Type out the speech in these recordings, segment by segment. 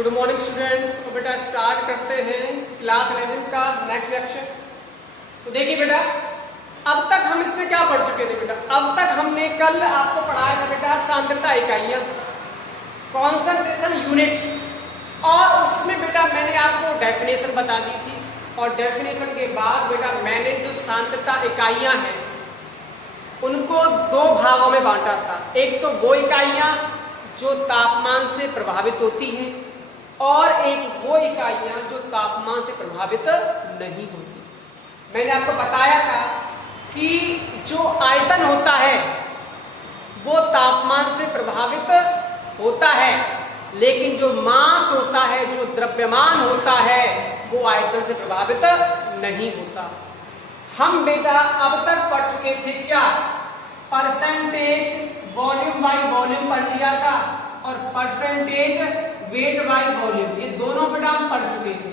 Good morning students. तो बेटा start करते हैं क्लास 11 का नेक्स्ट लेक्चर। तो देखिए बेटा, अब तक हम इसमें क्या पढ़ चुके थे बेटा? अब तक हमने कल आपको पढ़ाया था बेटा सांद्रता इकाइयां, कॉन्सेंट्रेशन यूनिट्स, और उसमें बेटा मैंने आपको डेफिनेशन बता दी थी। और डेफिनेशन के बाद बेटा मैंने जो सांद्रता इकाइयां हैं उनको दो भागों में बांटा था। एक तो वो इकाइयां जो तापमान से प्रभावित होती हैं और एक वो इकाइयां जो तापमान से प्रभावित नहीं होती। मैंने आपको बताया था कि जो आयतन होता है वो तापमान से प्रभावित होता है, लेकिन जो मास होता है, जो द्रव्यमान होता है, वो आयतन से प्रभावित नहीं होता। हम बेटा अब तक पढ़ चुके थे क्या? परसेंटेज वॉल्यूम बाय वॉल्यूम पढ़ लिया था और परसेंटेज वेट बाय वॉल्यूम, ये दोनों बेटा हम पढ़ चुके थे।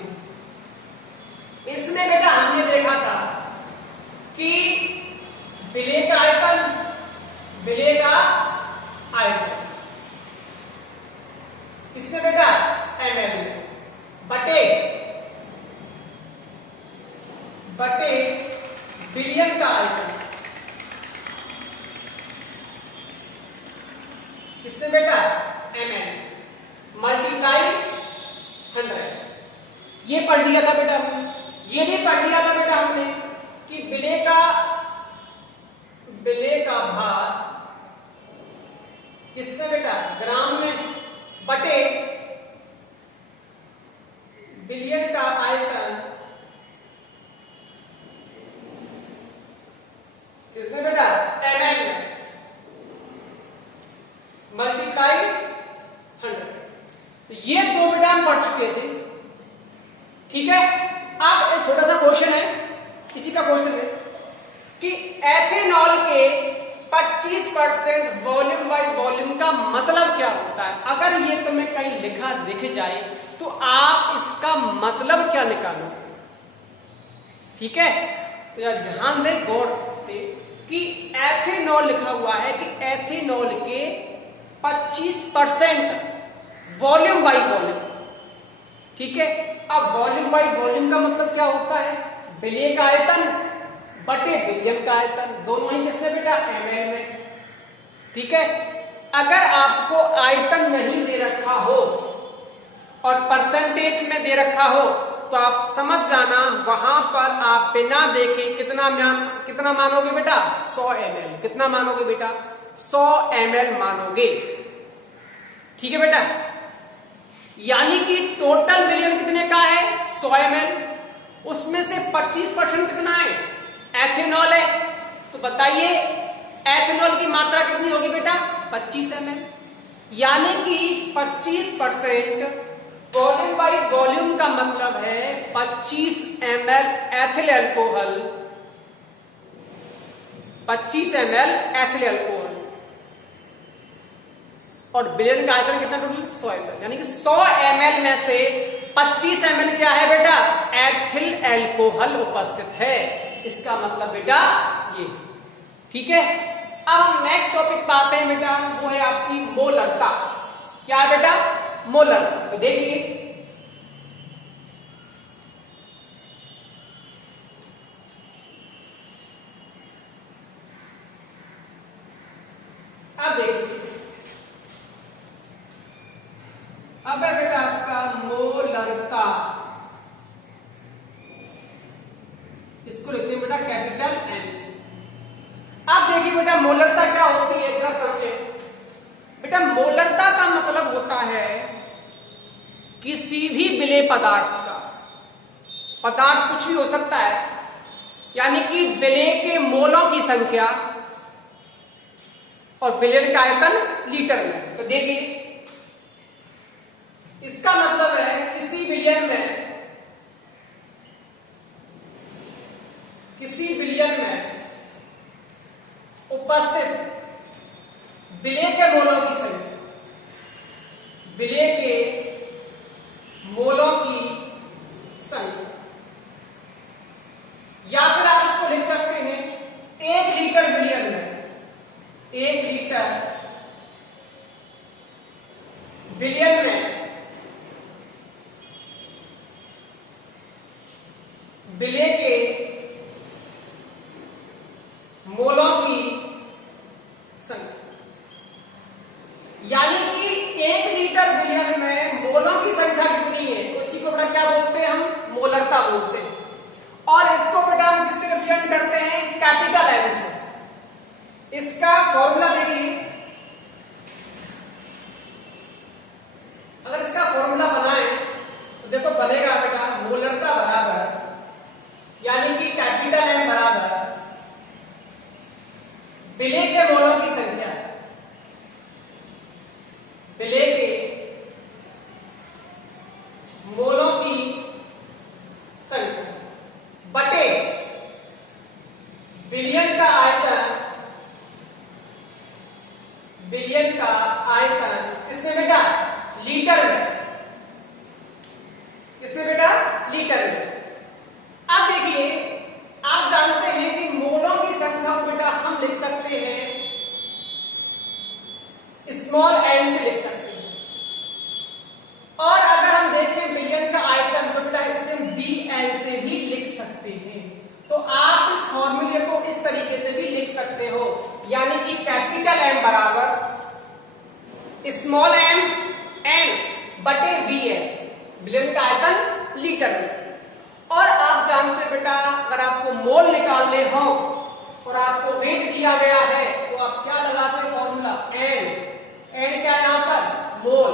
इसमें बेटा हमने देखा था कि विलेय का आयतन इसमें बेटा ml में बटे बिलियन का आयतन, इसमें बेटा ml मल्टीप्लाई 100। ये पढ़ लिया था बेटा हमने। ये भी पढ़ लिया था बेटा हमने कि विलेय का भार किसमें बेटा? ग्राम में बटे बिलियन का आयतन किसमें बेटा? ml में मल्टीप्लाई 100। ये दो बेटा हम पढ़ चुके थे, ठीक है। अब एक छोटा सा क्वेश्चन है, इसी का क्वेश्चन है कि एथेनॉल के 25% वॉल्यूम बाय वॉल्यूम का मतलब क्या होता है? अगर ये तुम्हें कहीं लिखा दिख जाए तो आप इसका मतलब क्या निकालो, ठीक है। तो यार ध्यान दें गौर से कि एथेनॉल लिखा हुआ है कि एथेनॉल के 25% वॉल्यूम बाय वॉल्यूम, ठीक है। अब वॉल्यूम बाय वॉल्यूम का मतलब क्या होता है? विलेय का आयतन बटे बिलियन का आयतन, दोनों ही किसमें बेटा? ml में, ठीक है। अगर आपको आयतन नहीं दे रखा हो और परसेंटेज में दे रखा हो तो आप समझ जाना वहां पर आप बिना देखे कितना मानोगे बेटा? 100 ml। कितना मानोगे बेटा? 100 ml मानोगे, ठीक है बेटा। यानी कि टोटल बिलियन कितने का है? 100 ml। उसमें से 25% कितना है? एथेनॉल है। तो बताइए एथेनॉल की मात्रा कितनी होगी बेटा? 25 ml। यानी कि 25% वॉल्यूम बाय वॉल्यूम का मतलब है 25 ml ethyl alcohol, 25 ml ethyl alcohol. और बिलियन का आयतन कितना टोटल? 100 ml। यानी कि 100 ml में से 25 ml क्या है बेटा? एथिल अल्कोहल उपस्थित है। इसका मतलब बेटा ये, ठीक है। अब हम नेक्स्ट टॉपिक पे आते हैं बेटा, वो है आपकी मोलरता। क्या है बेटा? मोलर। तो देखिए अब देखिए, अब है बेटा आपका मोलरता। इसको लिखते हैं बेटा कैपिटल M से। अब देखिए बेटा मोलरता क्या होती है, जरा समझे बेटा। मोलरता का मतलब होता है किसी भी विलेय पदार्थ का, पदार्थ कुछ भी हो सकता है, यानी कि विलेय के मोलों की संख्या और विलेय का आयतन लीटर में। तो देखिए इसका मतलब है किसी विलयन में उपस्थित विलेय के मोलों की संख्या, विलेय के मोलों की संख्या, या फिर आप इसको लिख सकते हैं 1 लीटर विलयन में, 1 लीटर विलयन में विलय के मोलों की संख्या, यानी कि 1 लीटर विलयन में मोलों की संख्या कितनी है, उसी को बेटा क्या बोलते हैं, हम मोलरता बोलते हैं। और इसको बेटा हम किससे रिप्रेजेंट करते हैं, कैपिटल एम से। इसका फॉर्मूला देखिए, अगर इसका फॉर्मूला बनाए तो देखो बनेगा बेटा मोलरता बराबर, यानी कि कैपिटल एम बराबर विलय के मोलों की संख्या, विलय के मोलों की संख्या बटे विलयन का आयतन, विलयन का आयतन इसमें बेटा लीटर में, इसमें बेटा लीटर में। अब देखिए आप जानते हैं कि मोलों की संख्या को बेटा हम लिख सकते हैं स्मॉल एन से लिख सकते हैं, और अगर हम देखें विलयन का आयतन तो बेटा इसे बी एन से भी लिख सकते हैं। तो आप इस फॉर्मूले को इस तरीके से भी लिख सकते हो, यानी कि कैपिटल एम बराबर स्मॉल एम एन बटे वी एन, विलयन का आयतन लीटर में। और आप जानते हैं बेटा अगर आपको मोल निकालने हो और आपको वेट दिया गया है तो आप क्या लगाते हैं फॉर्मूला, एन, एन क्या है यहां पर, मोल।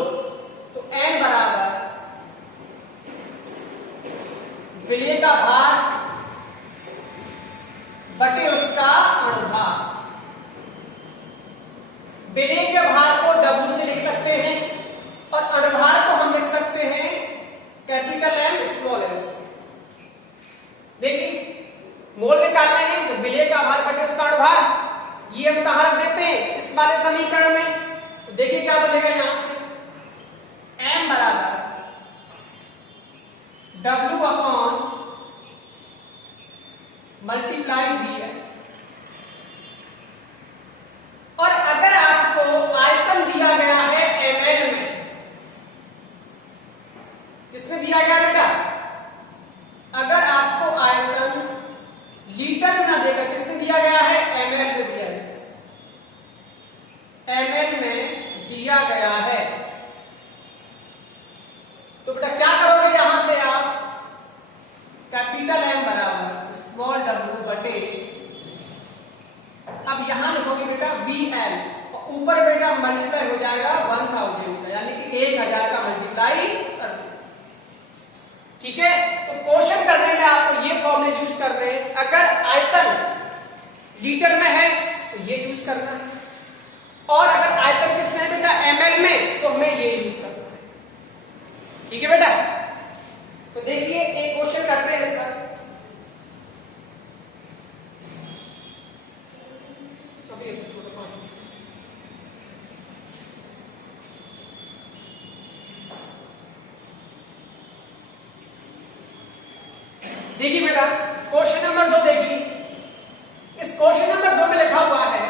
तो एन बराबर विलय का भार बटे उसका अणुभार। विलय के भार को W से लिख सकते हैं और अणुभार को हम लिख सकते हैं कैपिटल एम स्मॉल एम से। देखिए मोल निकालना है तो विलय का भार बटे उसका अणुभार, ये हम कहां रख देते हैं, इस वाले समीकरण में। तो देखिए क्या बनेगा यहां से, m बराबर W अपॉन मल्टीप्लाई वी है। और अगर आपको आयतन दिया गया है ml में, किसमें दिया गया बेटा, अगर आपको आयतन लीटर में ना देकर किसमें दिया गया है, ml में दिया गया, ml में दिया गया है, तो बेटा क्या करोगे यहां से आप, कैपिटल एम बराबर स्मॉल w बटे, अब यहां लिखोगे बेटा वी एल, और ऊपर बेटा मल्टीप्लाई हो जाएगा 1000 का, यानी कि 1000 का मल्टीप्लाई कर दो। ठीक है, तो क्वेश्चन करने में आपको ये फॉर्मूले यूज करने हैं। अगर आयतन लीटर में है तो ये यूज करना है, और अगर आयतन किसमें है बेटा, ml में, तो हमें ये यूज करना है। ठीक है बेटा, तो देखिए एक क्वेश्चन करते हैं इसका। देखिए बेटा क्वेश्चन नंबर 2 देखिए, इस क्वेश्चन नंबर 2 में लिखा हुआ है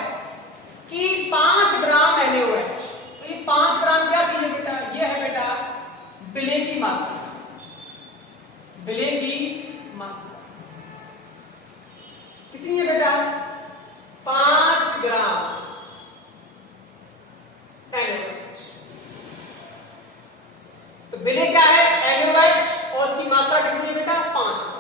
कि 5 ग्राम NaOH, तो ये 5 ग्राम क्या चीज है बेटा, ये है बेटा विलय की मात्रा, विलय की मात्रा कितनी है बेटा, 5 ग्राम NaOH। तो विलय क्या है NaOH और उसकी मात्रा कितनी है बेटा, 5।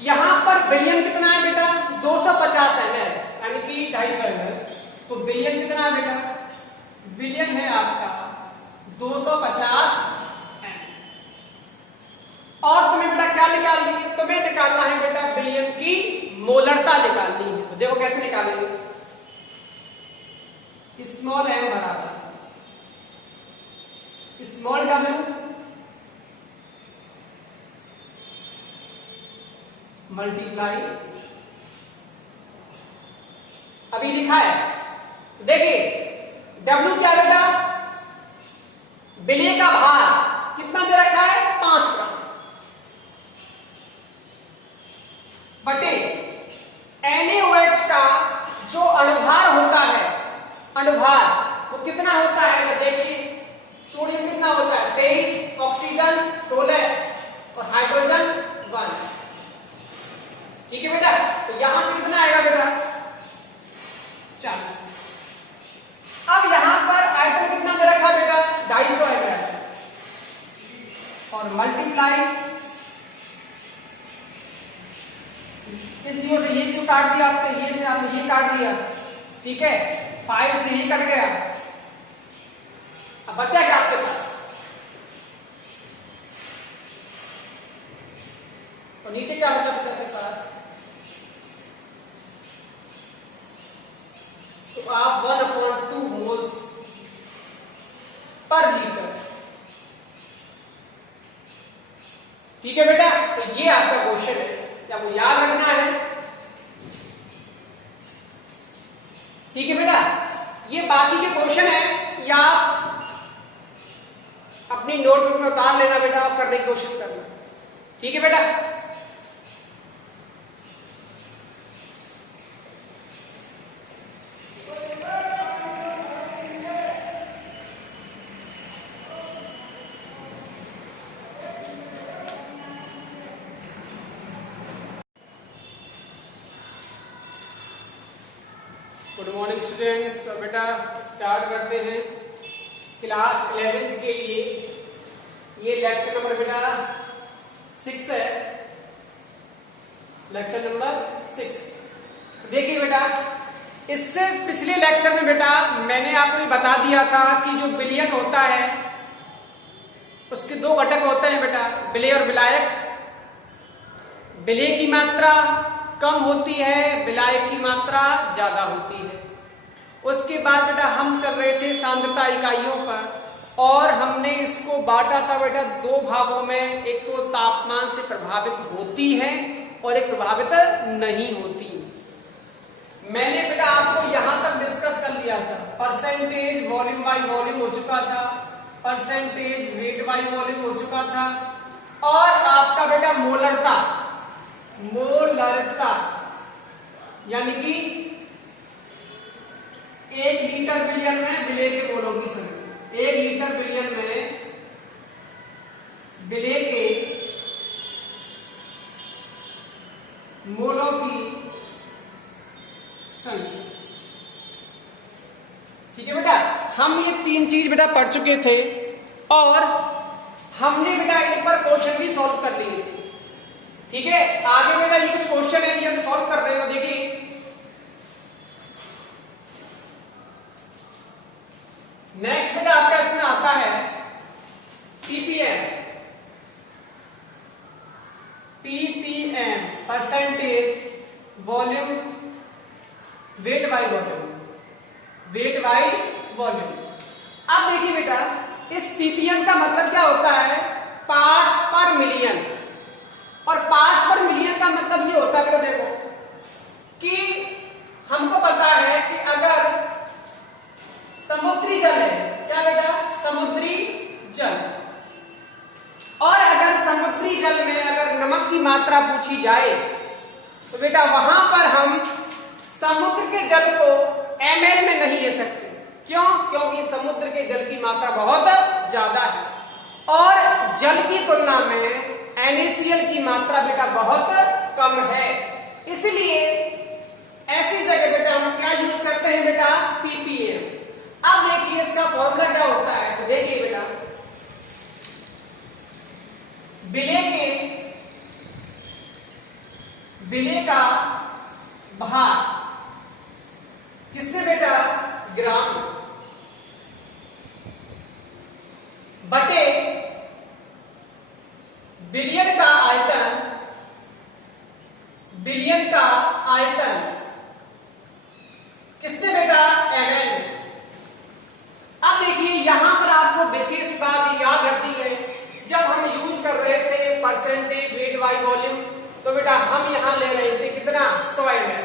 यहां पर विलयन कितना है बेटा, 250 ml, यानी कि 250 ml। तो विलयन कितना है बेटा, विलयन है आपका 250 ml। और तुम्हें बेटा क्या निकालनी है, तुम्हें निकालना है बेटा विलयन की मोलरता निकालनी है। तो देखो कैसे निकालेंगे, स्मॉल m बराबर स्मॉल w मल्टीप्लाई, अभी लिखा है देखिए W क्या बेटा, विलय का भार कितना दे रखा है, 5 ग्राम, बटे NaOH का जो अणुभार होता है, अणुभार वो कितना होता है, देखिए सोडियम कितना होता है 23, ऑक्सीजन 16, और हाइड्रोजन 1। ठीक है बेटा, तो यहां से कितना आएगा बेटा 40। अब यहां पर आयतन कितना दे रखा बेटा 250 ml और मल्टीप्लाई इस जीरो से ये जो काट दिया आपने, ये से आपने ये काट दिया, ठीक है, 5 से ये कट गया। अब बचा क्या आपके पास, और नीचे क्या बचा आपके पास, तो आप 1/2 मोल्स पर लीटर। ठीक है बेटा, तो ये आपका क्वेश्चन है, आपको याद रखना है। ठीक है बेटा, ये बाकी के क्वेश्चन है या अपनी नोटबुक में उतार लेना बेटा, आप करने की कोशिश करना। ठीक है बेटा, गुड मॉर्निंग स्टूडेंट्स। बेटा स्टार्ट करते हैं क्लास 11th के लिए। ये लेक्चर नंबर बेटा 6 है, लेक्चर नंबर 6। देखिए बेटा, इससे पिछले लेक्चर में बेटा मैंने आपको ये बता दिया था कि जो विलयन होता है उसके 2 घटक होते हैं बेटा, विलेय और विलायक। विलेय की मात्रा कम होती है, विलायक की मात्रा ज्यादा होती है। उसके बाद बेटा हम चल रहे थे सांद्रता इकाइयों पर, और हमने इसको बांटा था बेटा 2 भागों में, एक तो तापमान से प्रभावित होती है और एक प्रभावित नहीं होती। मैंने बेटा आपको यहां तक डिस्कस कर लिया था, परसेंटेज वॉल्यूम बाय वॉल्यूम हो चुका था, परसेंटेज वेट बाय वॉल्यूम हो चुका था, और आपका बेटा मोलरता यानी कि 1 लीटर बिलियन में विलेय के मोलों की संख्या, 1 लीटर बिलियन में विलेय के मोलों की संख्या। ठीक है बेटा, हम ये 3 चीज बेटा पढ़ चुके थे और हमने बेटा इन पर क्वेश्चन भी सॉल्व कर लिए थे। ठीक है, आगे बेटा ये कुछ क्वेश्चन है ये हम सॉल्व कर रहे हो। देखिए नेक्स्ट बेटा आपका इसमें आता है ppm percentage volume weight by volume, weight by volume. अब देखिए बेटा, इस पीपीएम का मतलब क्या होता है, पार्ट्स पर मिलियन, और पार्ट्स पर मिलियन का मतलब ये होता है बेटा, देखो कि हमको पता है कि अगर समुद्री जल है, क्या बेटा समुद्री जल, और अगर समुद्री जल में अगर नमक की मात्रा पूछी जाए तो बेटा वहां पर हम समुद्र के जल को ml में नहीं ले सकते। क्यों? क्योंकि समुद्र के जल की मात्रा बहुत ज्यादा है और जल की तुलना में NaCl की मात्रा बेटा बहुत कम है। इसलिए ऐसी जगह बेटा हम क्या यूज करते हैं बेटा, पीपीएम। अब देखिए इसका फॉर्मूला क्या होता है, तो देखिए बेटा विलेय का भार किसमें बेटा, ग्राम बटे बिलियन का आयतन, बिलियन का आयतन किसने बेटा, ml। अब देखिए यहां पर आपको विशेष बात याद रखनी है, जब हम यूज कर रहे थे परसेंटेज वेट बाय वॉल्यूम, तो बेटा हम यहां ले रहे थे कितना, 100 ml।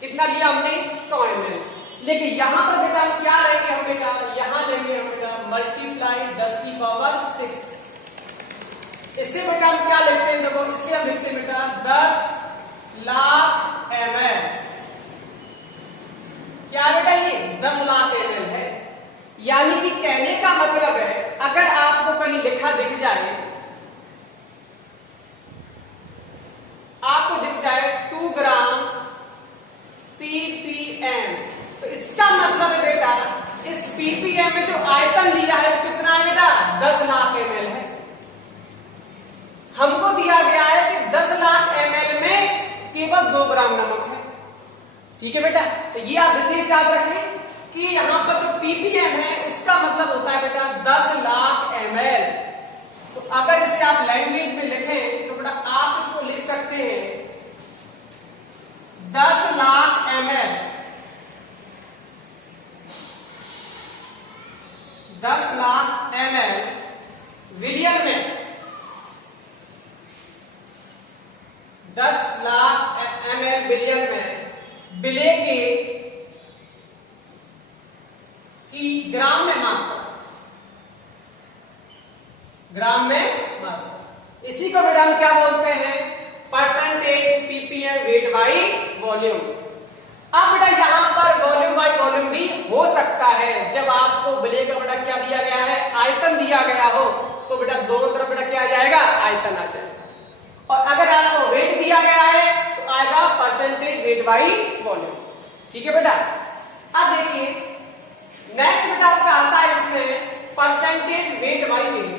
कितना लिया हमने, 100 ml। लेकिन यहां पर बेटा हम क्या लेंगे, हम बेटा यहां लेंगे हम बेटा मल्टीप्लाई 10⁻⁶। इससे बेटा हम क्या लिखते हैं, देखो इससे हम लिखते हैं बेटा 10 लाख ml। क्या बेटा, ये 10 लाख ml है। यानी कि कहने का मतलब है, अगर आपको कहीं लिखा दिख जाए आपको दिख जाए 2 ग्राम ppm, तो इसका मतलब है बेटा इस ppm में जो आयतन लिया है वो कितना है बेटा 10 लाख ml है। हमको दिया गया है कि 10 लाख ml में केवल 2 ग्राम नमक है। ठीक है बेटा, तो ये आप विशेष याद रखें कि यहां पर जो ppm है उसका मतलब होता है बेटा 10 लाख ml। तो अगर इसे आप लैंग्वेज में लिखें तो बेटा आप इसको लिख सकते हैं 10 लाख ml, 10 लाख ml विलियन में, 10 लाख ml विलियन में विलय की ग्राम में मात्रा, ग्राम में मात्रा, इसी को बेटा हम क्या बोलते हैं percentage ppm weight by volume. अब बेटा यहां पर वॉल्यूम बाई वॉल्यूम भी हो सकता है जब आपको विलय का बेटा क्या दिया गया है आयतन दिया गया हो, तो बेटा दोनों तरफ बेटा क्या आ जाएगा आयतन आ जाएगा, और अगर आपको वेट दिया गया है तो आएगा परसेंटेज वेट बाई वॉल्यूम। ठीक है बेटा, अब देखिए नेक्स्ट बेटा आपका आता है इसमें percentage weight by wait.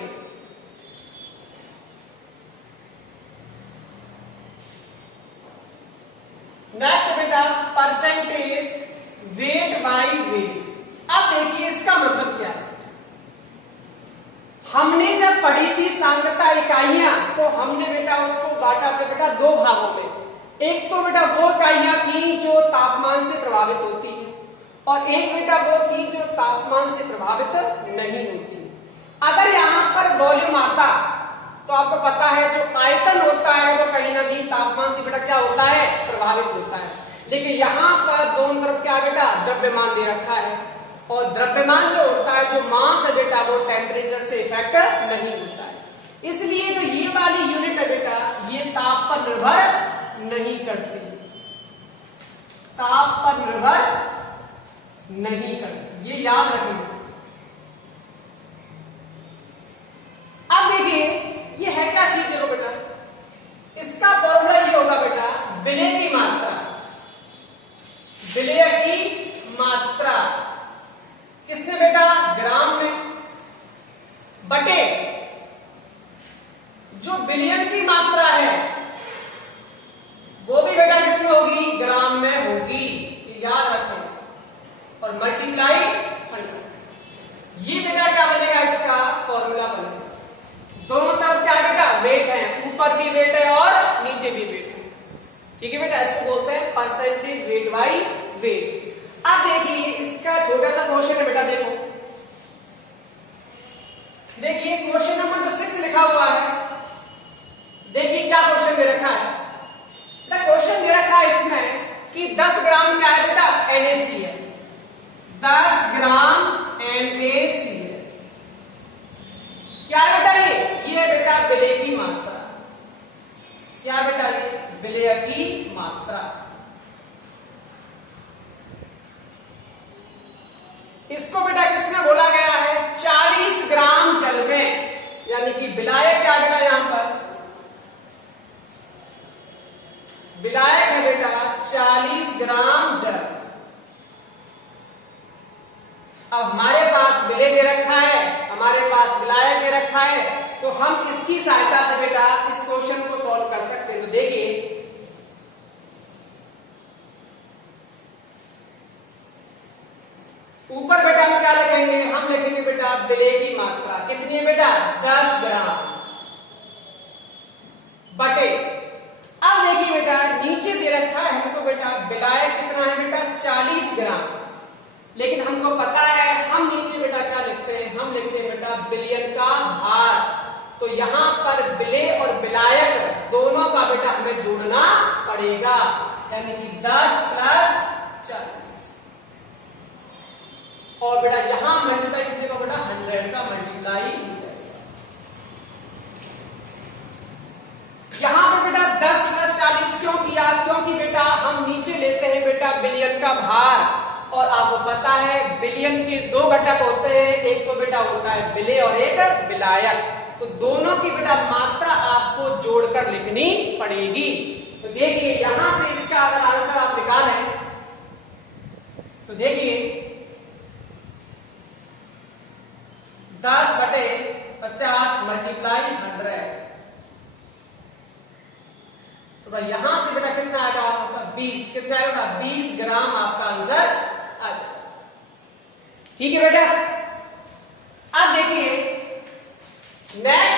Next बेटा परसेंटेज वेट बाई वेट। अब देखिए इसका मतलब क्या है, हमने जब पढ़ी थी सांद्रता इकाइयां तो हमने बेटा उसको बांटा था बेटा 2 भागों में। एक तो बेटा वो इकाइयां थी जो तापमान से प्रभावित होती है, और एक बेटा वो थी जो तापमान से प्रभावित नहीं होती। अगर यहां पर वॉल्यूम आता तो आपको पता है जो आयतन होता है वो कहीं ना कहीं तापमान से बेटा क्या होता है प्रभावित होता है, लेकिन यहां पर दोनों तरफ क्या बेटा द्रव्यमान दे रखा है, और द्रव्यमान जो होता है जो मास है बेटा वो टेम्परेचर से इफेक्ट नहीं होता है। इसलिए जो ये वाली यूनिट है बेटा ये ताप पर निर्भर नहीं करती, ताप पर निर्भर नहीं करती, ये याद रखिए। अब देखिए ये है क्या चीज, देखो बेटा इसका फॉर्मूला ये होगा बेटा विलय की मात्रा, विलय की मात्रा किसने बेटा ग्राम में, बटे जो बिलियन की मात्रा है वो भी बेटा किसमें होगी ग्राम में होगी, याद रखें, और मल्टीप्लाई 100। ये बेटा क्या बनेगा इसका फॉर्मूला बनेगा। दोनों तरफ क्या बेटा वेट है, ऊपर भी वेट है और नीचे भी वेट है। ठीक है बेटा, इसको बोलते हैं परसेंटेज वेट बाई वेट। अब देखिए इसका छोटा सा क्वेश्चन है बेटा, देखो देखिए क्वेश्चन नंबर जो 6 लिखा हुआ है, देखिए क्या क्वेश्चन दे रखा है बेटा। क्वेश्चन दे रखा है इसमें कि 10 ग्राम क्या है बेटा NaC है, 10 ग्राम NaC है। क्या है बेटा ये है बेटा विलय की मात्रा। क्या बेटा ये विलय की मात्रा। इसको बेटा किसमें बोला गया है 40 ग्राम जल में, यानी कि विलायक क्या बेटा यहां पर विलायक है बेटा 40 ग्राम जल। अब हमारे पास विलय दे रखा है, हमारे पास विलायक दे रखा है, तो हम इसकी सहायता से बेटा इस क्वेश्चन को सॉल्व कर सकते हैं। तो देखिए ऊपर बेटा हम क्या लिखेंगे, हम लिखेंगे बेटा विलय की मात्रा कितनी है बेटा 10 ग्राम बटे। अब देखिए बेटा नीचे दे रखा है हमको बेटा विलायक कितना है बेटा 40 ग्राम, लेकिन हमको पता है हम नीचे बेटा क्या लिखते हैं, हम लिखते हैं बेटा विलयन का भार। तो यहां पर विलय और विलायक दोनों का बेटा हमें जोड़ना पड़ेगा, यानी कि 10 प्लस 40, और बेटा यहां मल्टीप्लाई कितने का बेटा 100 का मल्टीप्लाई हो जाएगा। यहां पे बेटा 10 प्लस 40 क्यों किया, क्योंकि बेटा हम नीचे लेते हैं बेटा विलयन का भार, और आपको पता है विलयन के 2 घटक होते हैं, एक तो बेटा होता है विलय और एक विलायक, तो दोनों की बेटा मात्रा आपको जोड़कर लिखनी पड़ेगी। तो देखिए यहां से इसका अगर आंसर आप निकालें तो देखिए 10/50 मल्टीप्लाई 100। तो भाई यहां से बेटा कितना आएगा आपका 20। कितना आएगा 20 ग्राम आपका आंसर आ जाएगा। ठीक है बेटा। अब देखिए नेक्स्ट